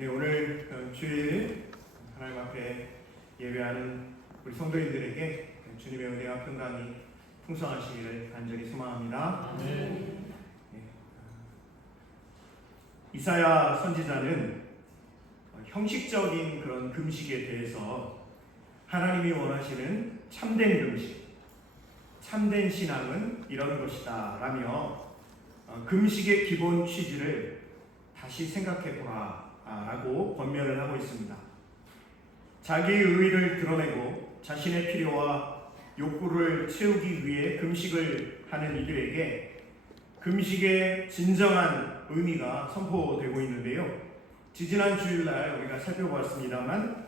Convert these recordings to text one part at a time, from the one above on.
네, 오늘 주일 하나님 앞에 예배하는 우리 성도님들에게 주님의 은혜와 평강이 풍성하시기를 간절히 소망합니다. 네. 이사야 선지자는 형식적인 그런 금식에 대해서 하나님이 원하시는 참된 금식, 참된 신앙은 이런 것이다 라며 금식의 기본 취지를 다시 생각해 보라 라고 권면을 하고 있습니다. 자기의 의의를 드러내고 자신의 필요와 욕구를 채우기 위해 금식을 하는 이들에게 금식의 진정한 의미가 선포되고 있는데요. 지지난 주일날 우리가 살펴보았습니다만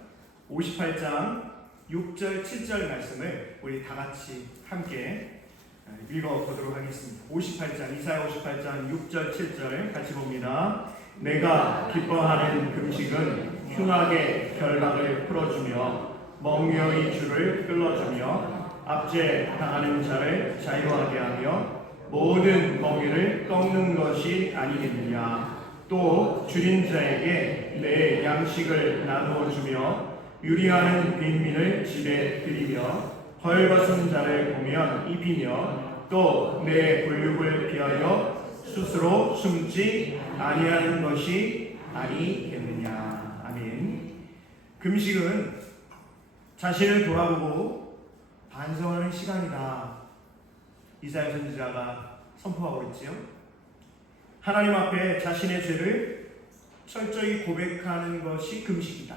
58장 6절 7절 말씀을 우리 다같이 함께 읽어보도록 하겠습니다. 58장 이사야 58장 6절 7절 같이 봅니다. 내가 기뻐하는 금식은 흉악의 결박을 풀어주며 멍에의 줄을 끌어주며 압제 당하는 자를 자유하게 하며 모든 멍에를 꺾는 것이 아니겠느냐. 또 줄인 자에게 내 양식을 나누어 주며 유리하는 빈민을 집에 들이며 헐벗은 자를 보면 입이며 또 내 불육을 피하여 스스로 숨지 아니하는 것이 아니겠느냐. 아멘. 금식은 자신을 돌아보고 반성하는 시간이다. 이사야 선지자가 선포하고 있지요. 하나님 앞에 자신의 죄를 철저히 고백하는 것이 금식이다.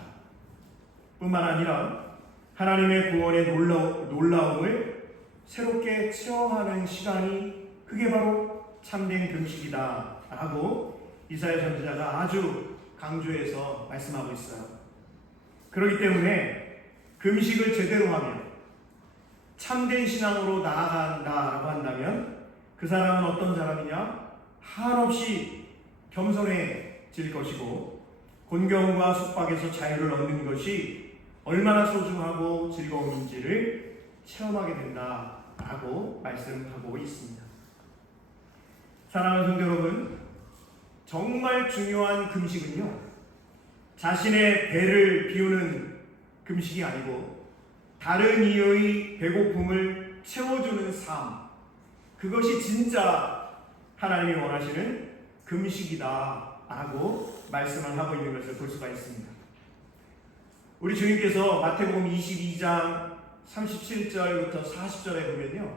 뿐만 아니라 하나님의 구원의 놀라움을 새롭게 체험하는 시간이 그게 바로 참된 금식이다 라고 이사야 선지자가 아주 강조해서 말씀하고 있어요. 그렇기 때문에 금식을 제대로 하면 참된 신앙으로 나아간다라고 한다면 그 사람은 어떤 사람이냐? 한없이 겸손해질 것이고 곤경과 속박에서 자유를 얻는 것이 얼마나 소중하고 즐거움인지를 체험하게 된다라고 말씀하고 있습니다. 사랑하는 성도 여러분, 정말 중요한 금식은요, 자신의 배를 비우는 금식이 아니고 다른 이의 배고픔을 채워주는 삶, 그것이 진짜 하나님이 원하시는 금식이다 라고 말씀을 하고 있는 것을 볼 수가 있습니다. 우리 주님께서 마태복음 22장 37절부터 40절에 보면요,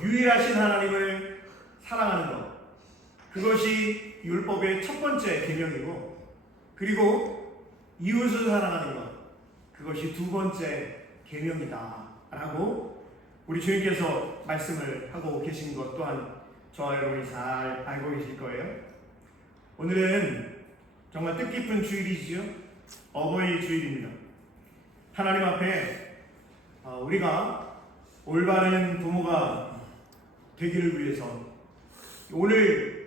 유일하신 하나님을 사랑하는 것, 그것이 율법의 첫 번째 계명이고, 그리고 이웃을 사랑하는 것, 그것이 두 번째 계명이다 라고 우리 주님께서 말씀을 하고 계신 것 또한 저와 여러분이 잘 알고 계실 거예요. 오늘은 정말 뜻깊은 주일이지요. 어버이 주일입니다. 하나님 앞에 우리가 올바른 부모가 되기를 위해서 오늘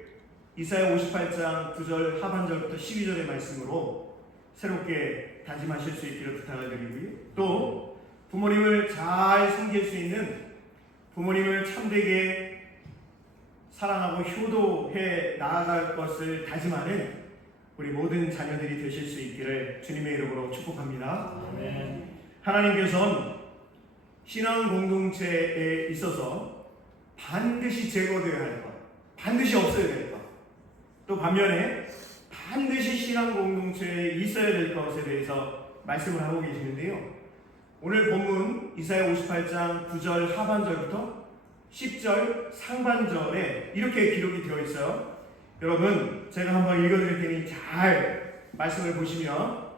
이사야 58장 9절 하반절부터 12절의 말씀으로 새롭게 다짐하실 수 있기를 부탁을 드리고요. 또 부모님을 잘 섬길 수 있는, 부모님을 참되게 사랑하고 효도해 나아갈 것을 다짐하는 우리 모든 자녀들이 되실 수 있기를 주님의 이름으로 축복합니다. 아멘. 하나님께서는 신앙 공동체에 있어서 반드시 제거되어야 할 것, 반드시 없어야 될 것, 또 반면에 반드시 신앙 공동체에 있어야 될 것에 대해서 말씀을 하고 계시는데요. 오늘 본문 이사야 58장 9절 하반절부터 10절 상반절에 이렇게 기록이 되어 있어요. 여러분, 제가 한번 읽어드릴 테니 잘 말씀을 보시며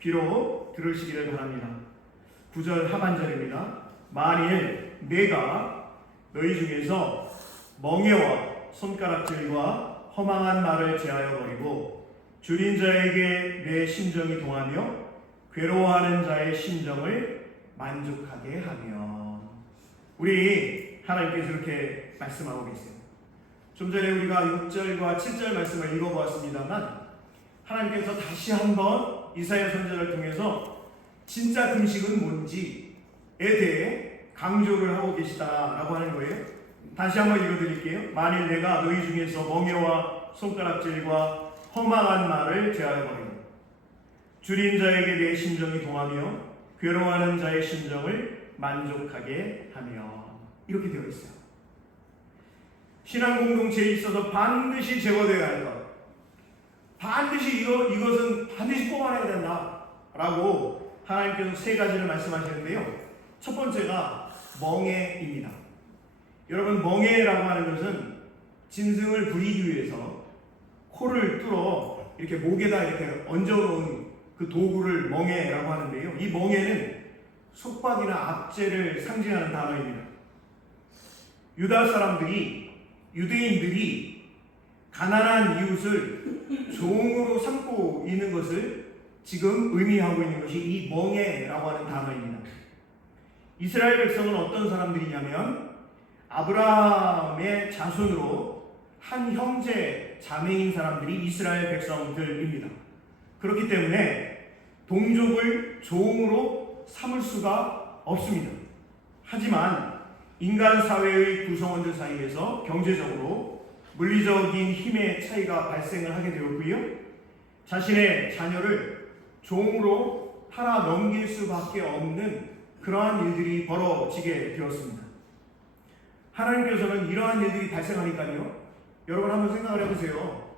귀로 들으시기를 바랍니다. 9절 하반절입니다. 만일 내가 너희 중에서 멍에와 손가락질과 허망한 말을 제하여 버리고 줄인 자에게 내 심정이 동하며 괴로워하는 자의 심정을 만족하게 하면, 우리 하나님께서 이렇게 말씀하고 계세요. 좀 전에 우리가 6절과 7절 말씀을 읽어보았습니다만 하나님께서 다시 한번 이사야 선지자를 통해서 진짜 금식은 뭔지에 대해 강조를 하고 계시다라고 하는 거예요. 다시 한번 읽어드릴게요. 만일 내가 너희 중에서 멍에와 손가락질과 허망한 말을 제하여 버리고 줄인 자에게 내 심정이 동하며 괴로워하는 자의 심정을 만족하게 하며. 이렇게 되어 있어요. 신앙 공동체에 있어서 반드시 제거되어야 할 것, 반드시 이것은 반드시 뽑아내야 된다라고 하나님께서 세 가지를 말씀하시는데요. 첫 번째가 멍에입니다. 여러분, 멍에라고 하는 것은 짐승을 부리기 위해서 코를 뚫어 이렇게 목에다 이렇게 얹어놓은 그 도구를 멍에라고 하는데요. 이 멍에는 속박이나 압제를 상징하는 단어입니다. 유다 사람들이, 유대인들이 가난한 이웃을 종으로 삼고 있는 것을 지금 의미하고 있는 것이 이 멍에라고 하는 단어입니다. 이스라엘 백성은 어떤 사람들이냐면 아브라함의 자손으로 한 형제 자매인 사람들이 이스라엘 백성들입니다. 그렇기 때문에 동족을 종으로 삼을 수가 없습니다. 하지만 인간 사회의 구성원들 사이에서 경제적으로 물리적인 힘의 차이가 발생을 하게 되었고요. 자신의 자녀를 종으로 팔아 넘길 수밖에 없는 그러한 일들이 벌어지게 되었습니다. 하나님께서는 이러한 일들이 발생하니까요, 여러분 한번 생각을 해보세요.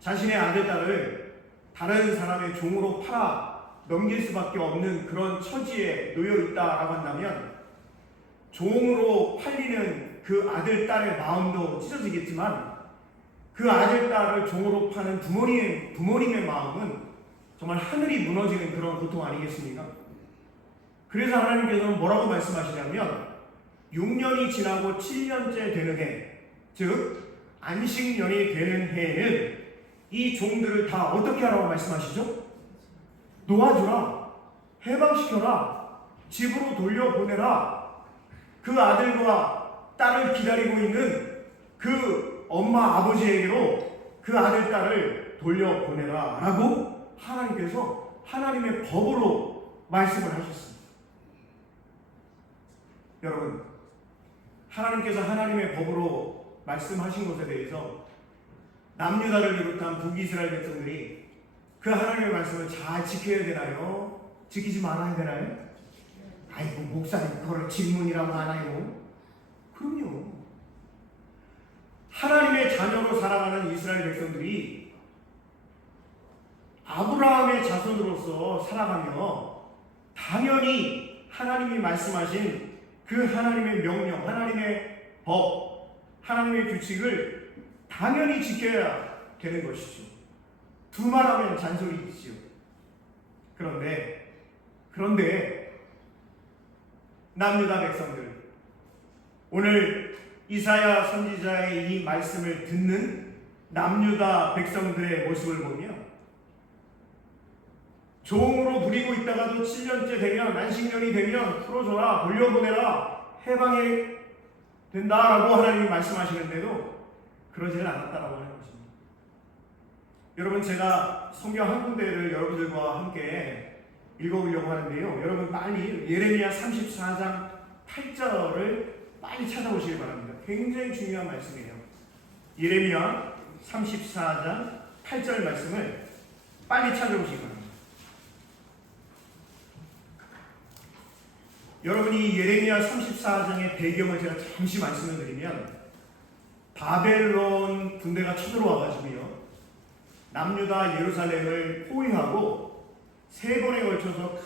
자신의 아들, 딸을 다른 사람의 종으로 팔아 넘길 수밖에 없는 그런 처지에 놓여 있다라고 한다면 종으로 팔리는 그 아들, 딸의 마음도 찢어지겠지만 그 아들, 딸을 종으로 파는 부모님의 마음은 정말 하늘이 무너지는 그런 고통 아니겠습니까? 그래서 하나님께서는 뭐라고 말씀하시냐면 6년이 지나고 7년째 되는 해, 즉 안식년이 되는 해에는 이 종들을 다 어떻게 하라고 말씀하시죠? 놓아주라, 해방시켜라, 집으로 돌려보내라. 그 아들과 딸을 기다리고 있는 그 엄마 아버지에게로 그 아들, 딸을 돌려보내라 라고 하나님께서 하나님의 법으로 말씀을 하셨습니다. 여러분, 하나님께서 하나님의 법으로 말씀하신 것에 대해서 남유다를 비롯한 북이스라엘 백성들이 그 하나님의 말씀을 잘 지켜야 되나요? 지키지 말아야 되나요? 아이고, 목사님 그걸 질문이라고 하나요? 그럼요. 하나님의 자녀로 살아가는 이스라엘 백성들이 아브라함의 자손으로서 살아가며 당연히 하나님이 말씀하신 그 하나님의 명령, 하나님의 법, 하나님의 규칙을 당연히 지켜야 되는 것이죠. 두말하면 잔소리이지요. 그런데 남유다 백성들, 오늘 이사야 선지자의 이 말씀을 듣는 남유다 백성들의 모습을 보면 종으로 부리고 있다가도 7년째 되면, 안식년이 되면 풀어줘라, 돌려보내라, 해방이 된다라고 하나님이 말씀하시는데도 그러지는 않았다라고 하는 것입니다. 여러분, 제가 성경 한 군데를 여러분들과 함께 읽어보려고 하는데요. 여러분 빨리 예레미야 34장 8절을 빨리 찾아보시기 바랍니다. 굉장히 중요한 말씀이에요. 예레미야 34장 8절 말씀을 빨리 찾아보시기 바랍니다. 여러분이 예레미야 34장의 배경을 제가 잠시 말씀을 드리면, 바벨론 군대가 쳐들어와가지고요, 남유다 예루살렘을 포위하고 3번에 걸쳐서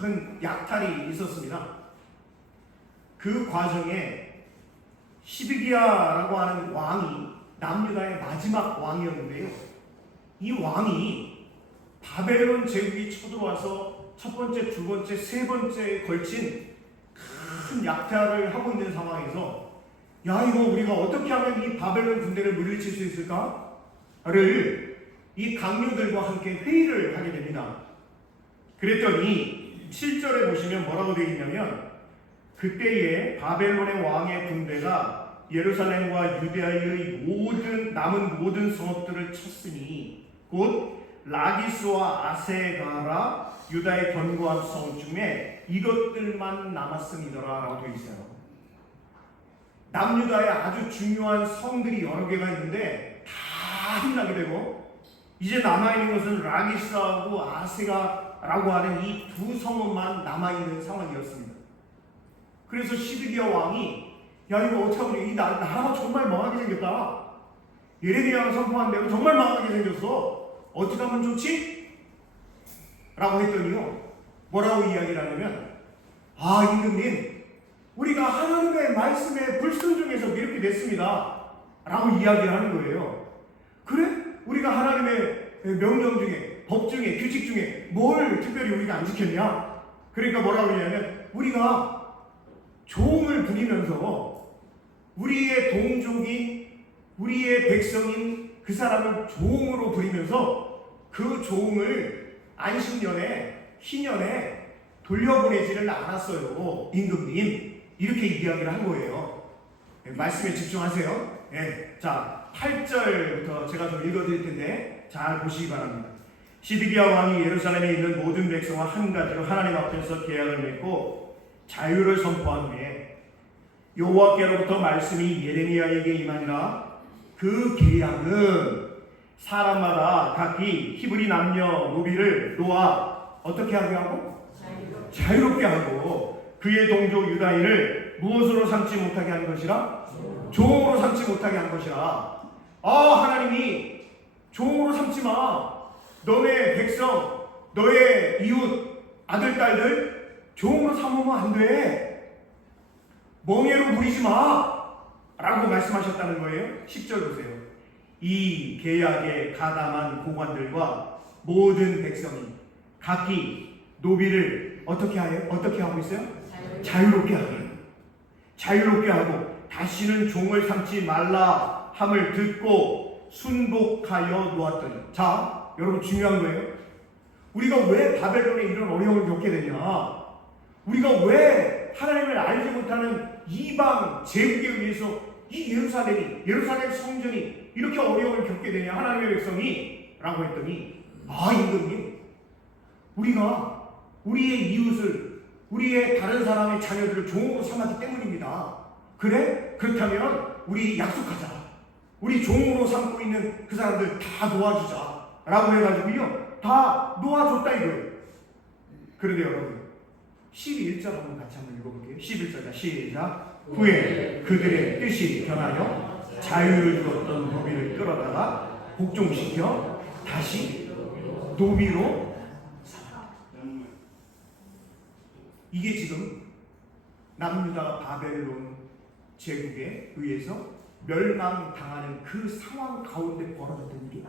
큰 약탈이 있었습니다. 그 과정에 시드기야라고 하는 왕이 남유다의 마지막 왕이었는데요, 이 왕이 바벨론 제국이 쳐들어와서 첫 번째, 두 번째, 세 번째에 걸친 큰 약탈을 하고 있는 상황에서, 야, 이거 우리가 어떻게 하면 이 바벨론 군대를 물리칠 수 있을까를 이 강요들과 함께 회의를 하게 됩니다. 그랬더니 7절에 보시면 뭐라고 되어 있냐면, 그때에 바벨론의 왕의 군대가 예루살렘과 유대아의 남은 모든 성읍들을 쳤으니 곧 라기스와 아세가라 유다의 견고한 성읍 중에 이것들만 남았음이더라 라고 되어 있어요. 남유다의 아주 중요한 성들이 여러 개가 있는데 다 함락이 되고 이제 남아있는 것은 라기스하고 아세가라고 하는 이 두 성읍만 남아있는 상황이었습니다. 그래서 시드기야 왕이 야 이거 어떡하면 이 나라가 정말 망하게 생겼다. 예레미야가 선포한 대로 정말 망하게 생겼어. 어떻게 하면 좋지? 라고 했더니요. 뭐라고 이야기를 하냐면 임금님 우리가 하나님의 말씀에 불순종해서 이렇게 됐습니다. 라고 이야기를 하는 거예요. 그래? 우리가 하나님의 명령 중에 법 중에 규칙 중에 뭘 특별히 우리가 안 지켰냐? 그러니까 뭐라고 하냐면 우리가 종을 부리면서 우리의 동족인 우리의 백성인 그 사람을 종으로 부리면서 그 종을 안식년에 희년에 돌려보내지를 않았어요. 임금님 이렇게 이야기를 한 거예요. 말씀에 집중하세요. 자 8절부터 제가 좀 읽어드릴 텐데 잘 보시기 바랍니다. 시드기야 왕이 예루살렘에 있는 모든 백성과 한 가지로 하나님 앞에서 계약을 맺고 자유를 선포한 후에 여호와께로부터 말씀이 예레미야에게 임하니라. 그 계약은 사람마다 각기 히브리 남녀 노비를 놓아 어떻게 하게 하고? 자유롭게 하고 그의 동족 유다인을 무엇으로 삼지 못하게 한 것이라? 종으로 삼지 못하게 한 것이라. 하나님이 종으로 삼지 마. 너의 백성, 너의 이웃, 아들, 딸들 종으로 삼으면 안 돼. 멍에로 부리지 마. 라고 말씀하셨다는 거예요. 10절 보세요. 이 계약에 가담한 고관들과 모든 백성이 각기 노비를 어떻게 하고 있어요? 자유롭게 하고 자유롭게 하고 다시는 종을 삼지 말라 함을 듣고 순복하여 놓았더니. 자 여러분 중요한 거예요. 우리가 왜 바벨론에 이런 어려움을 겪게 되냐? 우리가 왜 하나님을 알지 못하는 이방 제국에 의해서 이 예루살렘 성전이 이렇게 어려움을 겪게 되냐? 하나님의 백성이 라고 했더니 임금님 우리가 우리의 이웃을 우리의 다른 사람의 자녀들을 종으로 삼았기 때문입니다. 그래? 그렇다면 우리 약속하자. 우리 종으로 삼고 있는 그 사람들 다 놓아주자 라고 해가지고요 다 놓아줬다 이거예요. 그런데 여러분 11절 한번 같이 한번 읽어볼게요. 11절 시작. 후에 그들의 뜻이 변하여 자유를 주었던 노비를 끌어다가 복종시켜 다시 노비로 삼았다. 이게 지금 남유다가 바벨론 제국에 의해서 멸망당하는 그 상황 가운데 벌어졌던 일이야.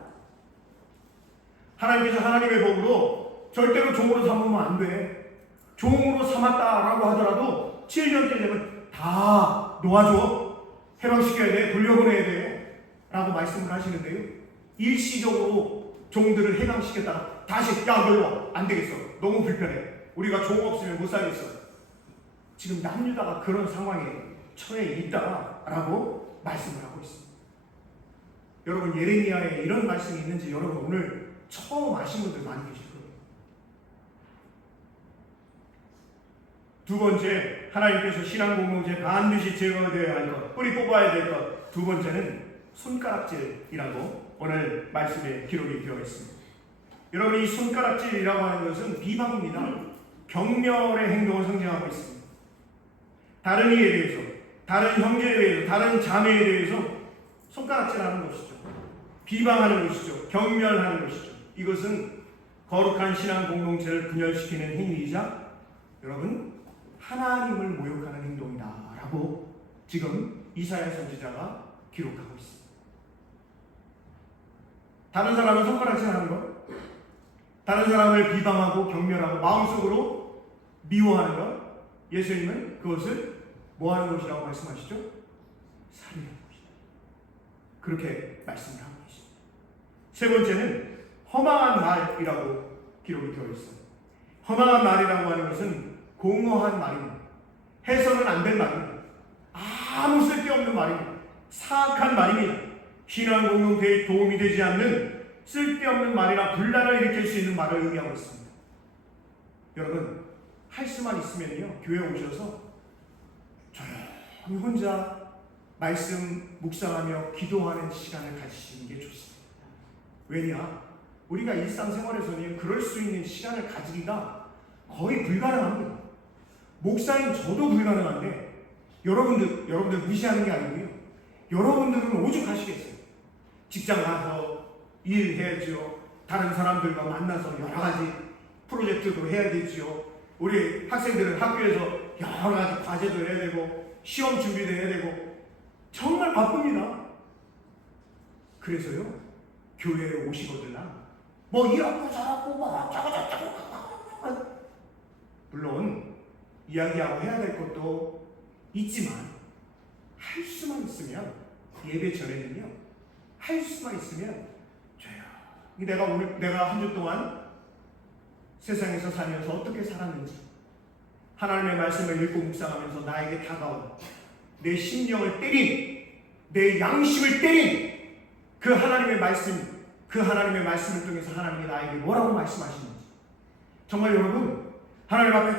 하나님께서 하나님의 법으로 절대로 종으로 삼으면 안 돼. 종으로 삼았다라고 하더라도 7년째 되면 다 놓아줘. 해방시켜야 돼. 돌려보내야 돼. 라고 말씀을 하시는데요. 일시적으로 종들을 해방시켰다가 다시 놀러 안 되겠어. 너무 불편해. 우리가 종 없으면 못 살겠어. 지금 남유다가 그런 상황에 처해 있다라고 말씀을 하고 있습니다. 여러분 예레미야에 이런 말씀이 있는지 여러분 오늘 처음 아신 분들 많이 계실 거예요. 두 번째, 하나님께서 신앙 공동체 반드시 제거되어야 할 것, 뿌리 뽑아야 될 것. 두 번째는 손가락질이라고 오늘 말씀에 기록이 되어 있습니다. 여러분 이 손가락질이라고 하는 것은 비방입니다. 경멸의 행동을 상징하고 있습니다. 다른 이에 대해서, 다른 형제에 대해서, 다른 자매에 대해서 손가락질하는 것이죠. 비방하는 것이죠. 경멸하는 것이죠. 이것은 거룩한 신앙 공동체를 분열시키는 행위이자 여러분 하나님을 모욕하는 행동이다 라고 지금 이사야 선지자가 기록하고 있습니다. 다른 사람은 손가락질하는 것, 다른 사람을 비방하고 경멸하고 마음속으로 미워하는 것, 예수님은 그것을 뭐하는 것이라고 말씀하시죠? 살인하는 것이다. 그렇게 말씀을 하고 계십니다. 세 번째는 허망한 말이라고 기록이 되어 있어요. 허망한 말이라고 하는 것은 공허한 말입니다. 해서는 안 될 말입니다. 아무 쓸데없는 말입니다. 사악한 말입니다. 신앙 공동체에 도움이 되지 않는 쓸데없는 말이나 분란을 일으킬 수 있는 말을 의미하고 있습니다. 여러분 할 수만 있으면요 교회 오셔서 조용히 혼자 말씀 묵상하며 기도하는 시간을 가지시는 게 좋습니다. 왜냐? 우리가 일상생활에서는 그럴 수 있는 시간을 가지기가 거의 불가능합니다. 목사인 저도 불가능한데 여러분들 무시하는 게 아니고요. 여러분들은 오죽하시겠어요. 직장 가서 일해야죠. 다른 사람들과 만나서 여러 가지 프로젝트도 해야 되지요. 우리 학생들은 학교에서 여러 가지 과제도 해야 되고 시험 준비도 해야 되고 정말 바쁩니다. 그래서요, 교회에 오시거든요. 뭐 이렇고 저렇고 뭐 어쩌고 물론 이야기하고 해야 될 것도 있지만 할 수만 있으면 예배 전에는요, 할 수만 있으면 조용히 내가 한 주 동안 세상에서 살면서 어떻게 살았는지 하나님의 말씀을 읽고 묵상하면서 나에게 다가온 내 심령을 때린 내 양심을 때린 그 하나님의 말씀을 통해서 하나님이 나에게 뭐라고 말씀하시는지 정말 여러분 하나님 앞에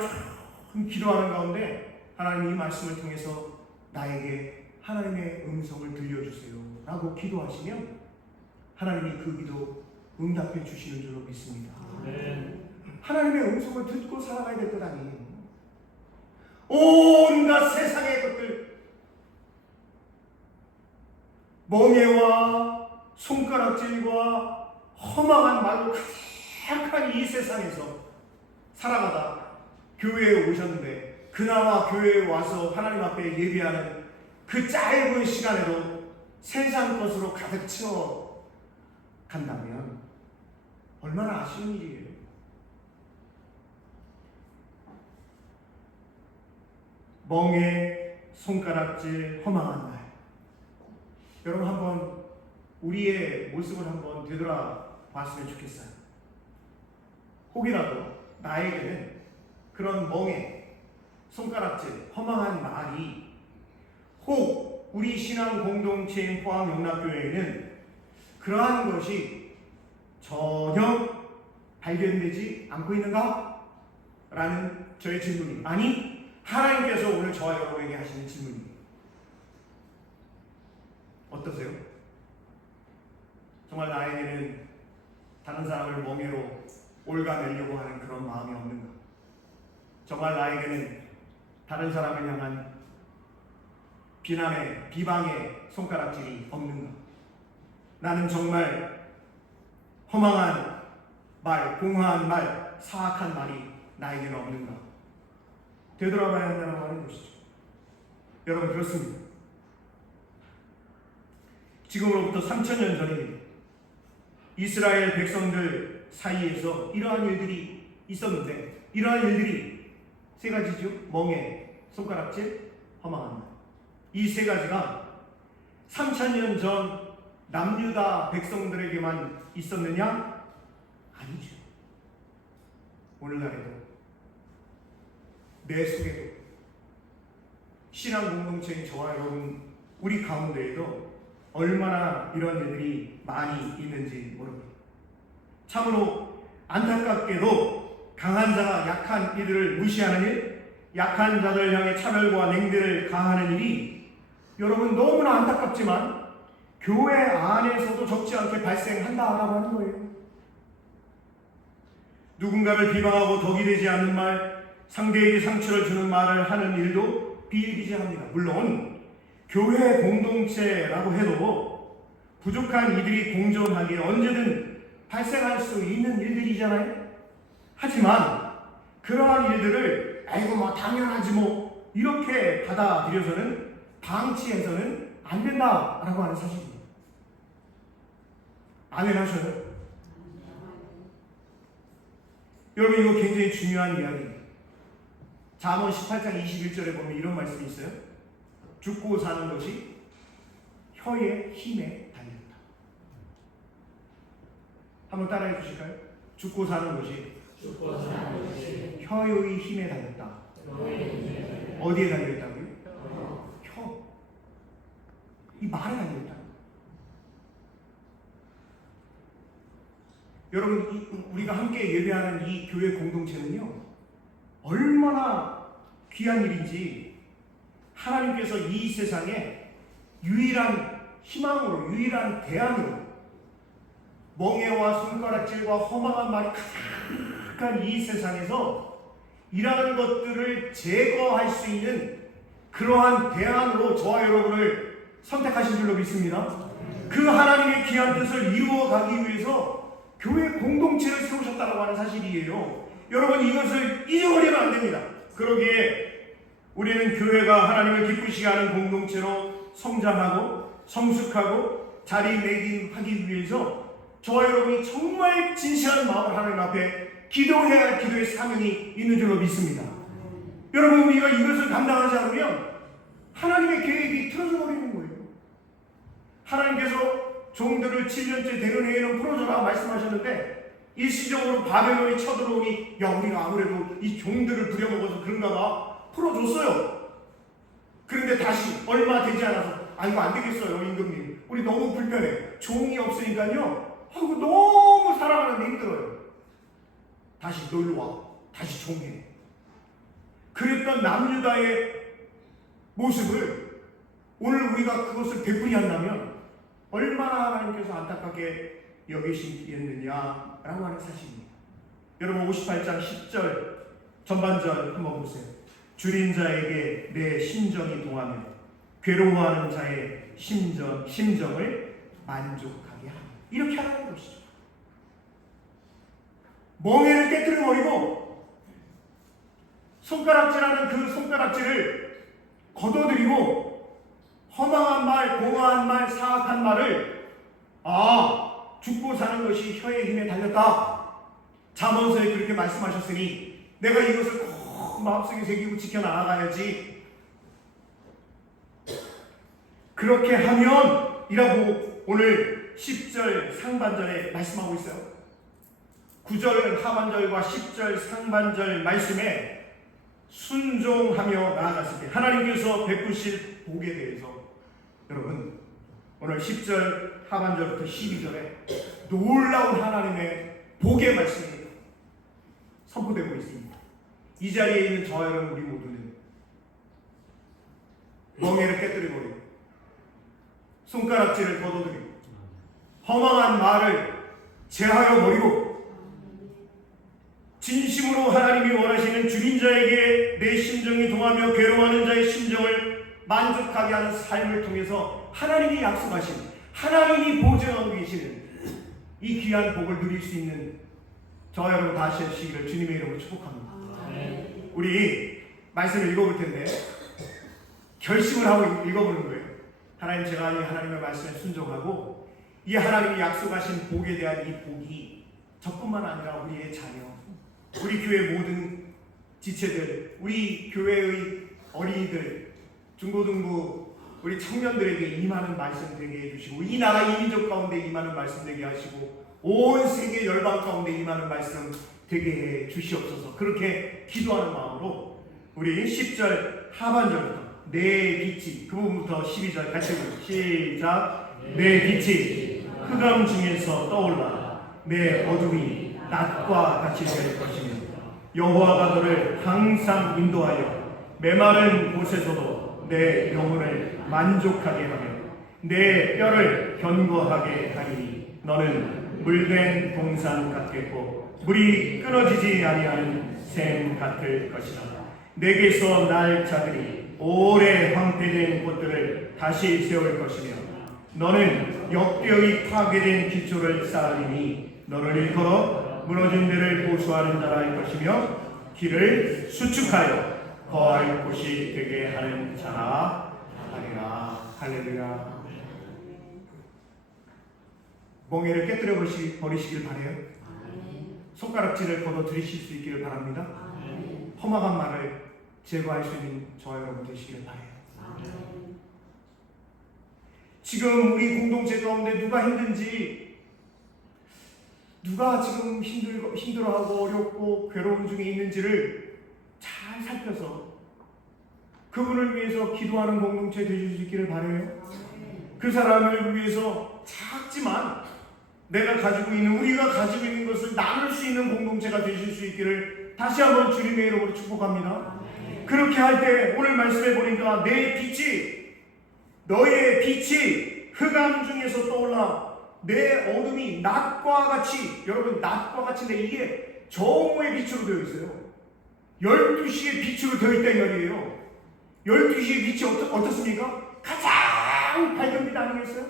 좀 기도하는 가운데 하나님 이 말씀을 통해서 나에게 하나님의 음성을 들려주세요 라고 기도하시면 하나님이 그 기도 응답해 주시는 줄로 믿습니다. 하나님의 음성을 듣고 살아가야 될 것 아니에요. 온갖 세상의 것들, 멍에와 손가락질과 허망한 말로 가득한 이 세상에서 살아가다 교회에 오셨는데 그나마 교회에 와서 하나님 앞에 예배하는 그 짧은 시간에도 세상 것으로 가득 채워 간다면 얼마나 아쉬운 일이에요. 멍에 손가락질 허망한 말. 여러분 한번 우리의 모습을 한번 되돌아봤으면 좋겠어요. 혹이라도 나에게는 그런 멍에 손가락질 허망한 말이 혹 우리 신앙 공동체인 포항영락교회에는 그러한 것이 전혀 발견되지 않고 있는가? 라는 저의 질문이 아니 하나님께서 오늘 저와 여러분에게 하시는 질문입니다. 어떠세요? 정말 나에게는 다른 사람을 멍에로 올가매려고 하는 그런 마음이 없는가? 정말 나에게는 다른 사람을 향한 비난의, 비방의 손가락질이 없는가? 나는 정말 허망한 말, 공허한 말, 사악한 말이 나에게는 없는가? 되돌아봐야 한다는 말인 것이죠. 여러분 그렇습니다. 지금으로부터 3000년 전입니다. 이스라엘 백성들 사이에서 이러한 일들이 있었는데 이러한 일들이 세 가지죠. 멍에, 손가락질, 허망한 말. 이 세 가지가 3000년 전 남유다 백성들에게만 있었느냐? 아니죠. 오늘날에도 내 속에도 신앙 공동체인 저와 여러분 우리 가운데에도 얼마나 이런 일들이 많이 있는지 모릅니다. 참으로 안타깝게도 강한 자가 약한 이들을 무시하는 일, 약한 자들 향해 차별과 냉대를 가하는 일이 여러분 너무나 안타깝지만 교회 안에서도 적지 않게 발생한다라고 하는 거예요. 누군가를 비방하고 덕이 되지 않는 말, 상대에게 상처를 주는 말을 하는 일도 비일비재합니다. 물론 교회 공동체라고 해도 부족한 이들이 공존하기에 언제든 발생할 수 있는 일들이잖아요. 하지만 그러한 일들을 아이고 뭐 당연하지 뭐 이렇게 받아들여서는 방치해서는 안 된다라고 하는 사실입니다. 아멘 하셔요? 여러분 이거 굉장히 중요한 이야기입니다. 잠언 18장 21절에 보면 이런 말씀이 있어요. 죽고 사는 것이 혀의 힘에 달렸다. 한번 따라해 주실까요? 죽고 사는 것이 혀의 힘에 달렸다. 어디에 달려있다고요? 혀. 이 말에 달려있다. 여러분 우리가 함께 예배하는 이 교회 공동체는요 얼마나 귀한 일인지 하나님께서 이 세상에 유일한 희망으로 유일한 대안으로 멍에와 손가락질과 허망한 말이 가득한 이 세상에서 이러한 것들을 제거할 수 있는 그러한 대안으로 저와 여러분을 선택하신 줄로 믿습니다. 그 하나님의 귀한 뜻을 이루어 가기 위해서 교회 공동체를 세우셨다고 하는 사실이에요. 여러분, 이것을 잊어버리면 안 됩니다. 그러기에 우리는 교회가 하나님을 기쁘시게 하는 공동체로 성장하고 성숙하고 자리매김하기 위해서 저와 여러분이 정말 진실한 마음으로 하나님 앞에 기도해야 할 기도의 사명이 있는 줄로 믿습니다. 여러분, 우리가 이것을 감당하지 않으면 하나님의 계획이 틀어져 버리는 거예요. 하나님께서 종들을 7년째 되는 해에는 풀어줘라 말씀하셨는데 일시적으로 바벨론이 쳐들어오니 야, 우리가 아무래도 이 종들을 부려먹어서 그런가 봐 풀어줬어요. 그런데 다시 얼마 되지 않아서 이거 안 되겠어요 임금님, 우리 너무 불편해, 종이 없으니까요 이거 너무 살아가는데 힘들어요, 다시 놀러와, 다시 종해. 그랬던 남유다의 모습을 오늘 우리가 그것을 되풀이 한다면 얼마나 하나님께서 안타깝게 여기시겠느냐라고 하는 사실입니다. 여러분, 58장 10절 전반절 한번 보세요. 줄인 자에게 내 심정이 동하며 괴로워하는 자의 심정을 만족하게 하라. 이렇게 하라는 것이죠. 멍에를 깨뜨려버리고 손가락질하는 그 손가락질을 걷어들이고 허망한 말, 공허한 말, 사악한 말을 죽고 사는 것이 혀의 힘에 달렸다. 잠언서에 그렇게 말씀하셨으니 내가 이것을 꼭 마음속에 새기고 지켜나가야지. 그렇게 하면 이라고 오늘 10절 상반절에 말씀하고 있어요. 9절 하반절과 10절 상반절 말씀에 순종하며 나아갔을 때 하나님께서 베푸실 복에 대해서 여러분 오늘 10절 하반절부터 12절에 놀라운 하나님의 복의 말씀이 선포되고 있습니다. 이 자리에 있는 저와 여러분 우리 모두는 멍에를 깨뜨려버리고 손가락질을 걷어들이고 허망한 말을 제하여 버리고 진심으로 하나님이 원하시는 줄인 자에게 내 심정이 동하며 괴로워하는 자의 심정을 만족하게 하는 삶을 통해서 하나님이 약속하신, 하나님이 보증하고 계시는 이 귀한 복을 누릴 수 있는 저와 여러분 다시 하시기를 주님의 이름으로 축복합니다. 우리 말씀을 읽어볼 텐데 결심을 하고 읽어보는 거예요. 하나님, 제가 이 하나님의 말씀에 순종하고 이 하나님이 약속하신 복에 대한 이 복이 저뿐만 아니라 우리의 자녀, 우리 교회 모든 지체들, 우리 교회의 어린이들, 중고등부 우리 청년들에게 임하는 말씀 되게 해주시고 이 나라 이 민족 가운데 임하는 말씀 되게 하시고 온 세계 열방 가운데 임하는 말씀 되게 해 주시옵소서. 그렇게 기도하는 마음으로 우리 10절 하반절부터 내 빛이, 그 부분부터 12절 같이 읽어요. 시작. 내 빛이 흑암 중에서 떠올라 내 어둠이 낮과 같이 될 것이며 여호와가 너를 항상 인도하여 메마른 곳에서도 내 영혼을 만족하게 하며 내 뼈를 견고하게 하리니 너는 물된 동산 같겠고 물이 끊어지지 아니하는 샘 같을 것이라. 내게서 날 자들이 오래 황폐된 곳들을 다시 세울 것이며 너는 역병이 파괴된 기초를 쌓으리니 너를 일컬어 무너진 데를 보수하는 자라 할 것이며 길을 수축하여 거할 곳이 되게 하는 자라 하리라. 할렐루야. 멍에를 깨뜨려 버리시길 바래요. 손가락질을 걷어들이실 수 있기를 바랍니다. 험악한 말을 제거할 수 있는 저와 여러분 되시길 바래요. 지금 우리 공동체 가운데 누가 힘든지, 누가 지금 힘들어하고 어렵고 괴로움 중에 있는지를 잘 살펴서 그분을 위해서 기도하는 공동체 되실 수 있기를 바라요. 그 사람을 위해서 작지만 내가 가지고 있는, 우리가 가지고 있는 것을 나눌 수 있는 공동체가 되실 수 있기를 다시 한번 주님의 이름으로 축복합니다. 그렇게 할 때 오늘 말씀해 보니까 내 빛이, 너의 빛이 흑암 중에서 떠올라 내 어둠이 낮과 같이, 여러분 낮과 같이인데 이게 정오의 빛으로 되어 있어요. 12시의 빛으로 되어 있다 이 말이에요. 12시의 빛이 어떻습니까? 가장 밝은 빛 아니겠어요?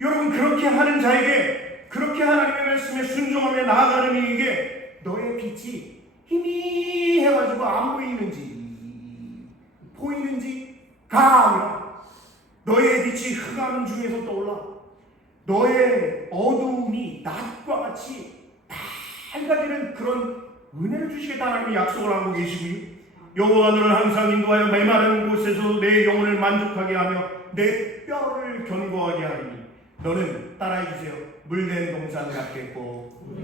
여러분 그렇게 하는 자에게, 그렇게 하나님의 말씀에 순종하며 나아가는 이에게 너의 빛이 희미해가지고 안 보이는지 보이는지가 아니라 너의 빛이 흑암 중에서 떠올라 너의 어두움이 낮과 같이 밝아지는 그런 은혜를 주시겠다 하나님이 약속을 하고 계시고요. 여호와가 너를 항상 인도하여 메마른 곳에서 내 영혼을 만족하게 하며 내 뼈를 견고하게 하리니 너는 따라해 주세요. 물된 동산 같겠고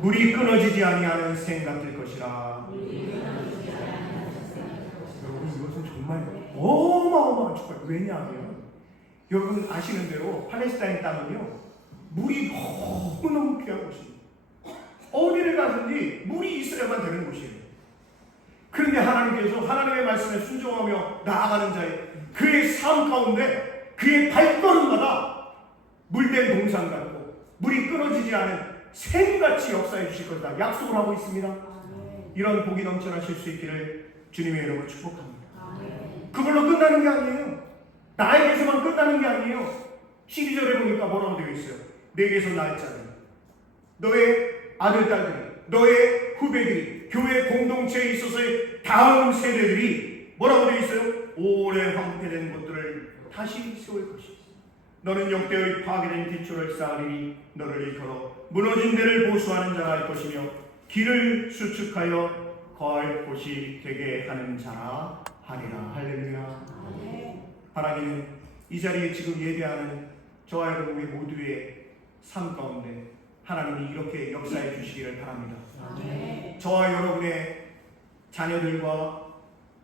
물이 끊어지지 아니하는 샘 같을 것이라. 여러분 이것은 정말 어마어마한 축복이에요. 왜냐하면 여러분 아시는 대로 팔레스타인 땅은요 물이 너무너무 귀한 곳입니다. 어디를 가든지 물이 있어야만 되는 곳이에요. 그런데 하나님께서 하나님의 말씀에 순종하며 나아가는 자의 그의 삶 가운데 그의 발걸음마다 물된 동산 같고 물이 끊어지지 않은 샘같이 역사해 주실 것이다 약속을 하고 있습니다. 이런 복이 넘쳐나실 수 있기를 주님의 이름으로 축복합니다. 그걸로 끝나는 게 아니에요. 나에게서만 끝나는 게 아니에요. 12절에 보니까 뭐라고 되어 있어요? 내게서 낳을 자들, 너의 아들, 딸들이, 너의 후배들이, 교회 공동체에 있어서의 다음 세대들이 뭐라고 되어 있어요? 오래 황폐된 것들을 다시 세울 것이다. 너는 역대의 파괴된 기초를 쌓으리니 너를 일컬어 무너진 데를 보수하는 자가 할 것이며 길을 수축하여 거할 곳이 되게 하는 자라 하리라. 할렐루야. 바라기는 이 자리에 지금 예배하는 저와 여러분의 모두의 삶 가운데 하나님이 이렇게 역사해 주시기를 바랍니다. 저와 여러분의 자녀들과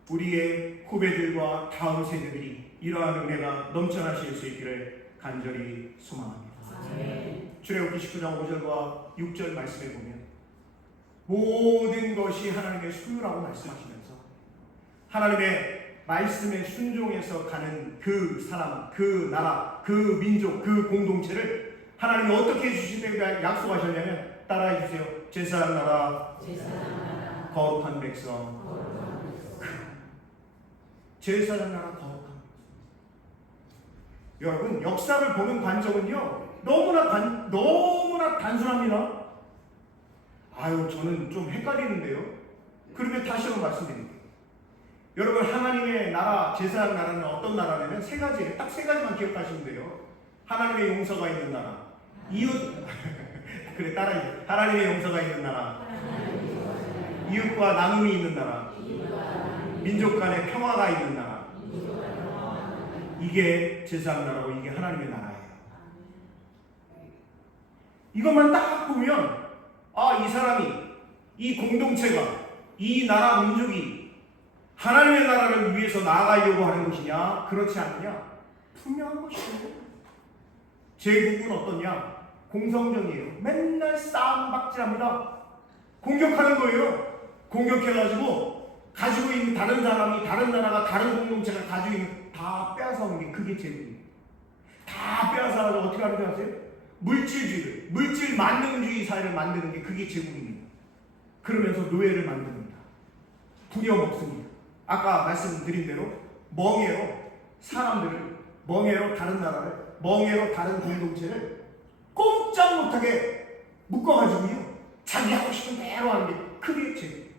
우리의 후배들과 다음 세대들이 이러한 은혜가 넘쳐나실 수 있기를 간절히 소망합니다. 출애굽기 19장 5절과 6절 말씀에 보면 모든 것이 하나님의 소유라고 말씀하시면서 하나님의 말씀에 순종해서 가는 그 사람, 그 나라, 그 민족, 그 공동체를 하나님이 어떻게 해주시는가 약속하셨냐면 따라해 주세요. 제사장 나라, 거룩한 백성. 제사장 나라, 거룩한 백성. 여러분 역사를 보는 관점은요 너무나 단순합니다. 아유 저는 좀 헷갈리는데요. 그러면 다시 한번 말씀드릴게요. 여러분 하나님의 나라, 제사장 나라는 어떤 나라냐면 세 가지예요. 딱 세 가지만 기억하시면 돼요. 하나님의 용서가 있는 나라, 이웃 그래 따라해. 하나님의 용서가 있는 나라, 이웃과 나눔이 있는 나라, 민족 간의 평화가 있는 나라. 이게 제사장 나라고 이게 하나님의 나라예요. 이것만 딱 보면 이 사람이, 이 공동체가, 이 나라 민족이 하나님의 나라를 위해서 나아가려고 하는 것이냐 그렇지 않느냐 분명한 것이에요. 제국은 어떠냐? 공성전이에요. 맨날 싸움박질합니다. 공격하는 거예요. 공격해가지고 가지고 있는 다른 사람이, 다른 나라가, 다른 공동체가 가지고 있는 다 빼앗아오는 게 그게 제국이에요. 다 빼앗아가지고 어떻게 하는 줄 아세요? 물질주의를, 물질 만능주의 사회를 만드는 게 그게 제국입니다. 그러면서 노예를 만듭니다. 부려먹습니다. 아까 말씀드린 대로 멍해로 사람들을, 멍해로 다른 나라를, 멍해로 다른 공동체를 꼼짝 못하게 묶어가지고요 자기 하고 싶은 대로 하는 게 그게 제국.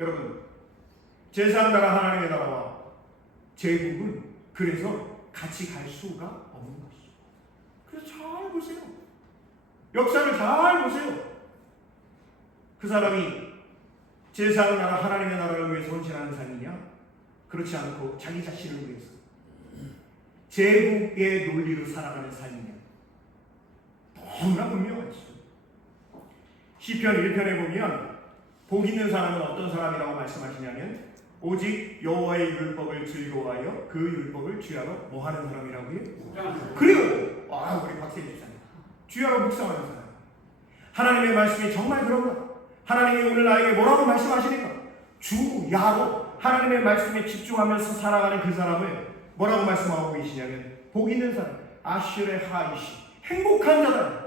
여러분 제사장 나라 하나님의 나라와 제국은 그래서 같이 갈 수가 없는 것이죠. 그래서 잘 보세요. 역사를 잘 보세요. 그 사람이 제사장 나라 하나님의 나라를 위해서 헌신하는 삶이냐? 그렇지 않고 자기 자신을 위해서 제국의 논리로 살아가는 삶이냐? 너무나 분명하죠. 시편 1편에 보면 복 있는 사람은 어떤 사람이라고 말씀하시냐면 오직 여호와의 율법을 즐거워하여 그 율법을 주야로 뭐 하는 사람이라고요? 그리고 우리 박세희 집사님 주야로 묵상하는 사람. 하나님의 말씀이 정말 그런가? 하나님이 오늘 나에게 뭐라고 말씀하시니까 주야로 하나님의 말씀에 집중하면서 살아가는 그 사람을 뭐라고 말씀하고 계시냐면 복 있는 사람, 아슈레 하이시, 행복한 자다.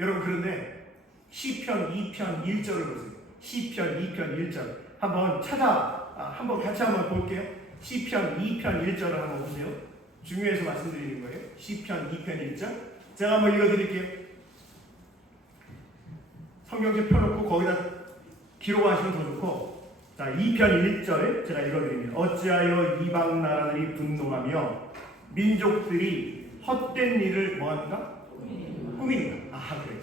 여러분, 그런데 시편 2편 1절을 보세요. 시편 2편 1절 한번 한번 같이 한번 볼게요. 시편 2편 1절을 한번 보세요. 중요해서 말씀드리는 거예요. 시편 2편 1절 제가 한번 읽어드릴게요. 성경책 펴놓고 거기다 기록하시면 더 좋고, 자, 2편 1절 제가 읽어드립니다. 어찌하여 이방 나라들이 분노하며 민족들이 헛된 일을 뭐합니까? 꾸미는가? 그래.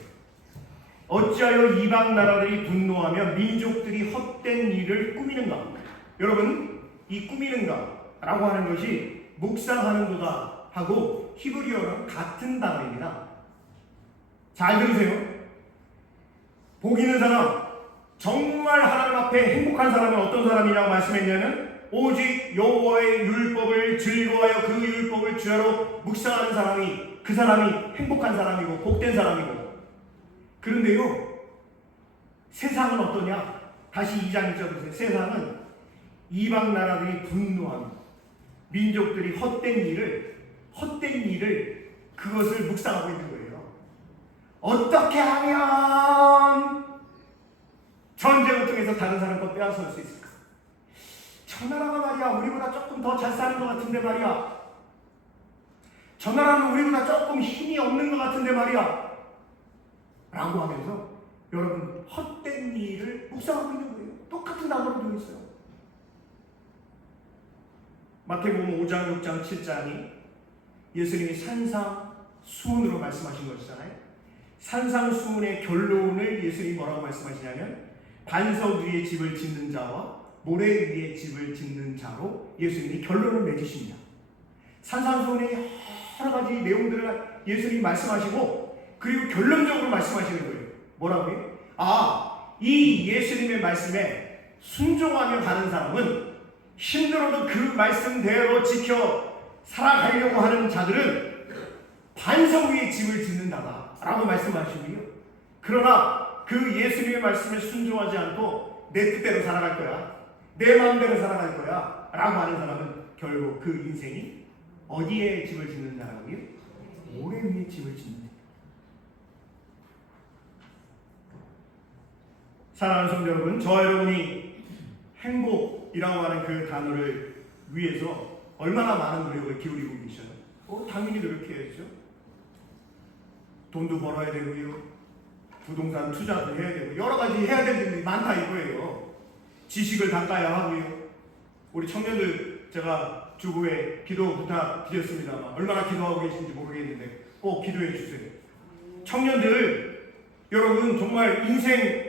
어찌하여 이방 나라들이 분노하며 민족들이 헛된 일을 꾸미는가? 여러분, 이 꾸미는가 라고 하는 것이 묵상하는 거다 하고 히브리어랑 같은 단어입니다. 잘 들으세요. 복 있는 사람, 정말 하나님 앞에 행복한 사람은 어떤 사람이라고 말씀했냐면, 오직 여호와의 율법을 즐거워하여 그 율법을 주야로 묵상하는 사람이, 그 사람이 행복한 사람이고 복된 사람이고. 그런데요, 세상은 어떠냐? 다시 2장 1절 보세요. 세상은 이방 나라들이 분노하며 민족들이 헛된 일을 그것을 묵상하고 있는 거예요. 어떻게 하면 전쟁을 통해서 다른 사람 것 빼앗을 수 있을까? 저 나라가 말이야, 우리보다 조금 더 잘 사는 것 같은데 말이야. 저 나라는 우리보다 조금 힘이 없는 것 같은데 말이야. 라고 하면서 여러분, 헛된 일을 묵상하고 있는 거예요. 똑같은 단어로 되어 있어요. 마태복음 5장, 6장, 7장이 예수님이 산상수훈으로 말씀하신 것이잖아요. 산상수훈의 결론을 예수님이 뭐라고 말씀하시냐면, 반석 위에 집을 짓는 자와 모래 위에 집을 짓는 자로 예수님이 결론을 맺으십니다. 산상수훈의 여러 가지 내용들을 예수님이 말씀하시고, 그리고 결론적으로 말씀하시는 거예요. 뭐라고요? 이 예수님의 말씀에 순종하며 가는 사람은, 힘들어도 그 말씀대로 지켜 살아가려고 하는 자들은 반석 위에 집을 짓는다 라고 말씀하시고요. 그러나 그 예수님의 말씀에 순종하지 않고 내 뜻대로 살아갈 거야, 내 마음대로 살아갈 거야 라고 하는 사람은 결국 그 인생이 어디에 집을 짓는 자라고요? 모래 위에 집을 짓는 자. 사랑하는 성도 여러분, 저와 여러분이 행복이라고 하는 그 단어를 위해서 얼마나 많은 노력을 기울이고 계셔요? 당연히 노력해야죠. 돈도 벌어야 되고요, 부동산 투자도 해야 되고, 여러 가지 해야 될 일이 많다 이거예요. 지식을 닦아야 하고요. 우리 청년들 제가 주부에 기도 부탁드렸습니다만 얼마나 기도하고 계신지 모르겠는데 꼭 기도해 주세요. 청년들 여러분, 정말 인생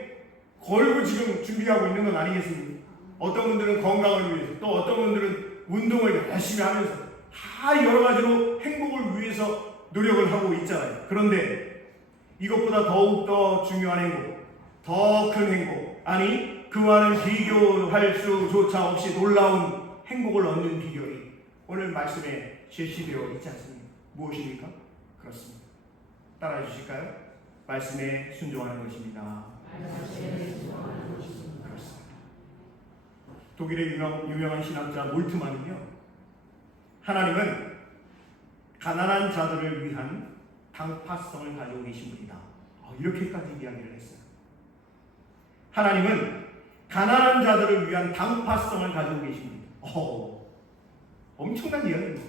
걸고 지금 준비하고 있는 건 아니겠습니까? 어떤 분들은 건강을 위해서, 또 어떤 분들은 운동을 열심히 하면서 다 여러 가지로 행복을 위해서 노력을 하고 있잖아요. 그런데 이것보다 더욱더 중요한 행복, 더 큰 행복, 아니 그와는 비교할 수조차 없이 놀라운 행복을 얻는 비결이 오늘 말씀에 제시되어 있지 않습니까? 무엇입니까? 그렇습니다. 따라해 주실까요? 말씀에 순종하는 것입니다. 그렇습니다. 독일의 유명한 신학자 몰트만은요, 하나님은 가난한 자들을 위한 당파성을 가지고 계신 분이다, 이렇게까지 이야기를 했어요. 하나님은 가난한 자들을 위한 당파성을 가지고 계신 분이다. 엄청난 이야기입니다.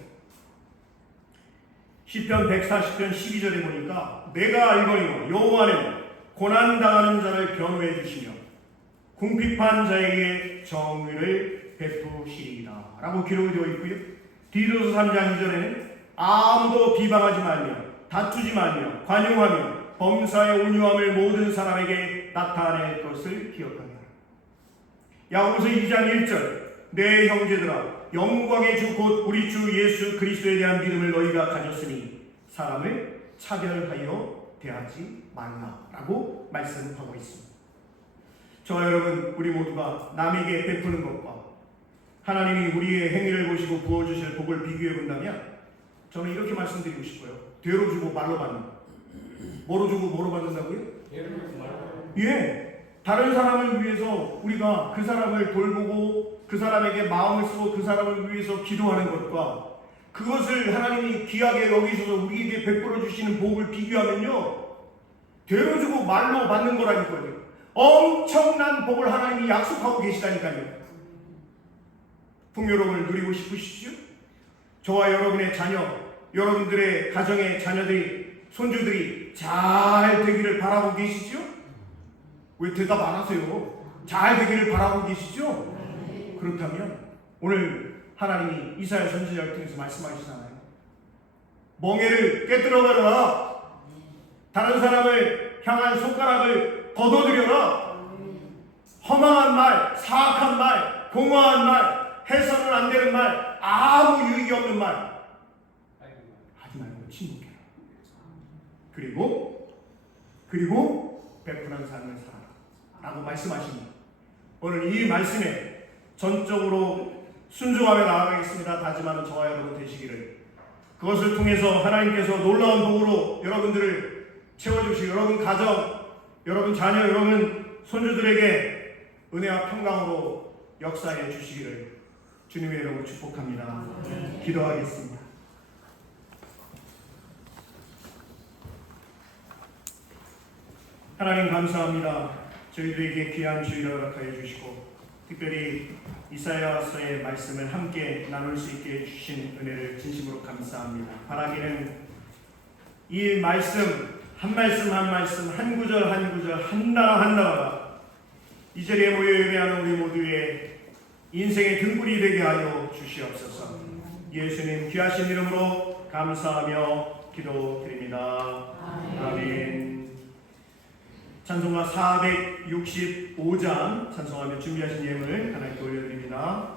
시편 140편 12절에 보니까, 내가 알거니와 여호와는 고난당하는 자를 변호해 주시며 궁핍한 자에게 정의를 베푸시리이다 라고 기록이 되어 있고요. 디도서 3장 2절에는 아무도 비방하지 말며 다투지 말며 관용하며 범사의 온유함을 모든 사람에게 나타낼 것을 기억하게 하라. 야고보서 2장 1절, 내 형제들아, 영광의 주 곧 우리 주 예수 그리스도에 대한 믿음을 너희가 가졌으니 사람을 차별하여 대하지 말라라고 말씀하고 있습니다. 저와 여러분, 우리 모두가 남에게 베푸는 것과 하나님이 우리의 행위를 보시고 부어주실 복을 비교해 본다면, 저는 이렇게 말씀드리고 싶어요. 되로 주고 말로 받는. 뭐로 주고 뭐로 받는다고요? 예, 다른 사람을 위해서 우리가 그 사람을 돌보고 그 사람에게 마음을 쓰고 그 사람을 위해서 기도하는 것과 그것을 하나님이 귀하게 여기셔서 우리에게 베풀어 주시는 복을 비교하면요, 되로 주고 말로 받는 거라니까요. 엄청난 복을 하나님이 약속하고 계시다니까요. 풍요로움을 누리고 싶으시죠? 저와 여러분의 자녀, 여러분들의 가정의 자녀들이, 손주들이 잘 되기를 바라고 계시죠? 왜 대답 안 하세요? 잘 되기를 바라고 계시죠? 그렇다면 오늘 하나님이 이사야 선지자를 통해서 말씀하시잖아요. 멍에를 깨뜨려버려라. 다른 사람을 향한 손가락을 걷어들여라. 허망한 말, 사악한 말, 공허한 말, 해서는 안 되는 말, 아무 유익이 없는 말 하지 말고 침묵해라. 그리고 베풀한 삶을 살아라 라고 말씀하십니다. 오늘 이 말씀에 전적으로 순종하며 나아가겠습니다 다짐하는 저와 여러분 되시기를, 그것을 통해서 하나님께서 놀라운 복으로 여러분들을 채워주시고 여러분 가정, 여러분 자녀, 여러분 손주들에게 은혜와 평강으로 역사해 주시기를 주님의 이름으로 축복합니다. 기도하겠습니다. 하나님 감사합니다. 저희들에게 귀한 주일을 허락하여 주시고 특별히 이사야서의 말씀을 함께 나눌 수 있게 해주신 은혜를 진심으로 감사합니다. 바라기는 이 말씀 한 말씀 한 말씀, 한 구절 한 구절, 한나라 한나라가 이 자리에 모여 예배하는 우리 모두의 인생의 등불이 되게 하여 주시옵소서. 예수님 귀하신 이름으로 감사하며 기도드립니다. 아멘. 찬송가 465장 찬송하며 준비하신 예물을 하나님께 올려드립니다.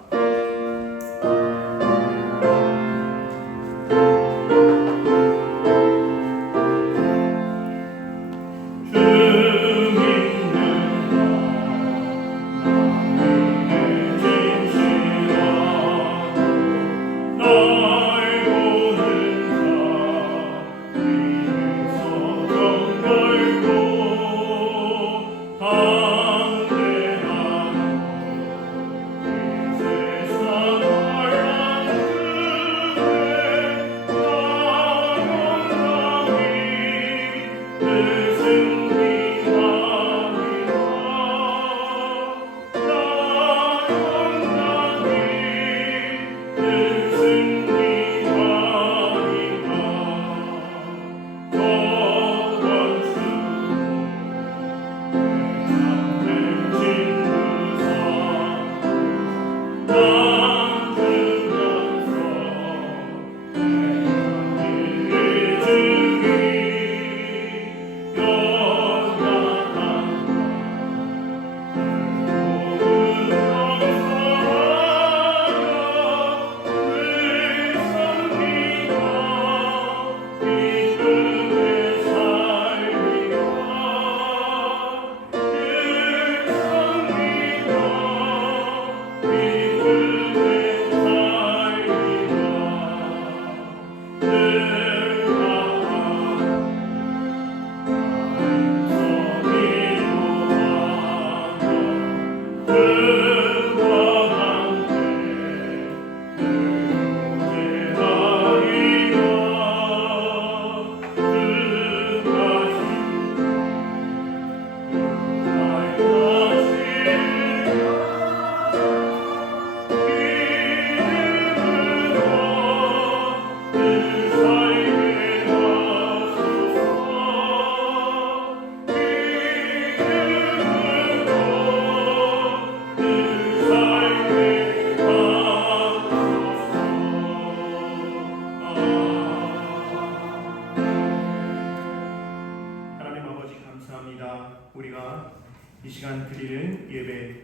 이 시간 드리는 예배,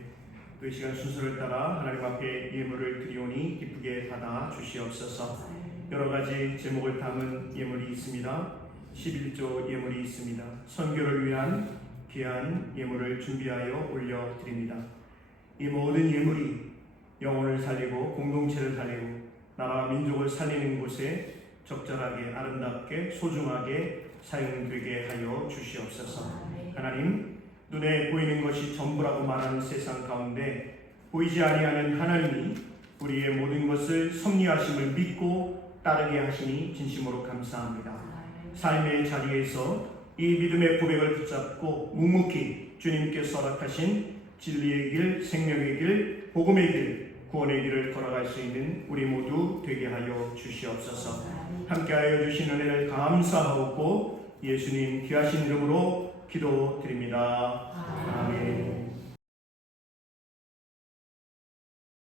또 이 시간 순서를 따라 하나님 앞에 예물을 드리오니 기쁘게 받아 주시옵소서. 여러 가지 제목을 담은 예물이 있습니다. 11조 예물이 있습니다. 선교를 위한 귀한 예물을 준비하여 올려드립니다. 이 모든 예물이 영혼을 살리고 공동체를 살리고 나라와 민족을 살리는 곳에 적절하게 아름답게 소중하게 사용되게 하여 주시옵소서. 하나님, 눈에 보이는 것이 전부라고 말하는 세상 가운데 보이지 아니하는 하나님이 우리의 모든 것을 섭리하심을 믿고 따르게 하시니 진심으로 감사합니다. 삶의 자리에서 이 믿음의 고백을 붙잡고 묵묵히 주님께서 허락하신 진리의 길, 생명의 길, 복음의 길, 구원의 길을 걸어갈 수 있는 우리 모두 되게 하여 주시옵소서. 함께하여 주신 은혜를 감사하고 예수님 귀하신 이름으로 기도드립니다. 아멘.